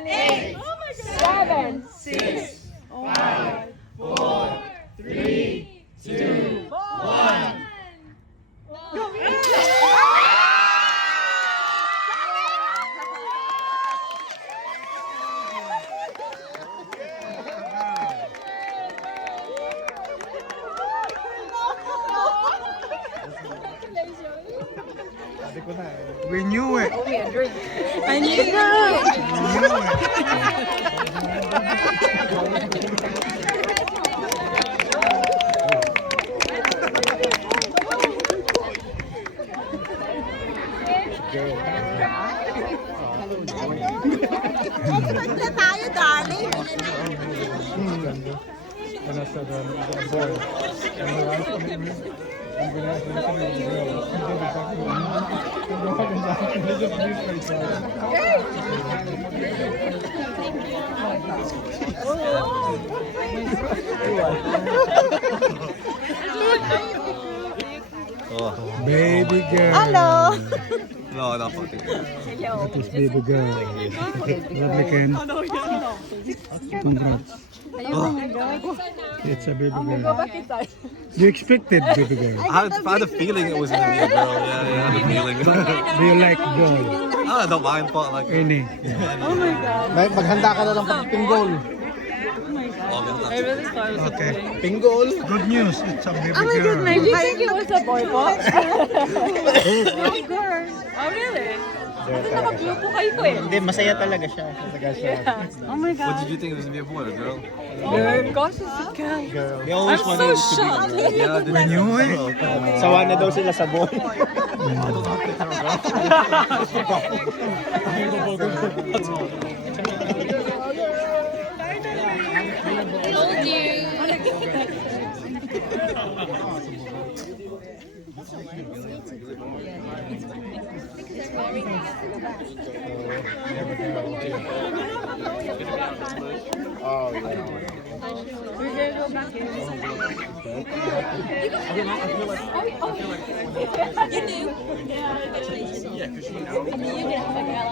Ready? 7, 6, 5, 4, 3, 2, 1. We knew it. I knew it. We knew Express na tayo, darling. Baby girl. Hello. No, not for That is baby girl. Lovely Ken. Congrats. It's a baby girl. You expected baby girl. I had a feeling it was gonna be a girl. Yeah, I had a feeling. Do you like girl? I don't mind, but like. Any? Maghanda ka na ng pag-pinggol. I really thought it was Okay. Pinggol? Good news. It's a baby Oh my girl. goodness. Did you think it was a boy po? Oh, really? Kasi naka-blue po kayo ko eh. Hindi, masaya talaga siya. Oh my What god. did you think it was gonna be a boy or a girl? Oh gosh, it's a girl. They I'm always so wanted it to be shocked. Yeah, I We knew it. Sawa na daw sila sa boy. Told you. Oh, yeah. We're gonna go back in. You knew. Yeah, because you know. I knew you didn't have a girl.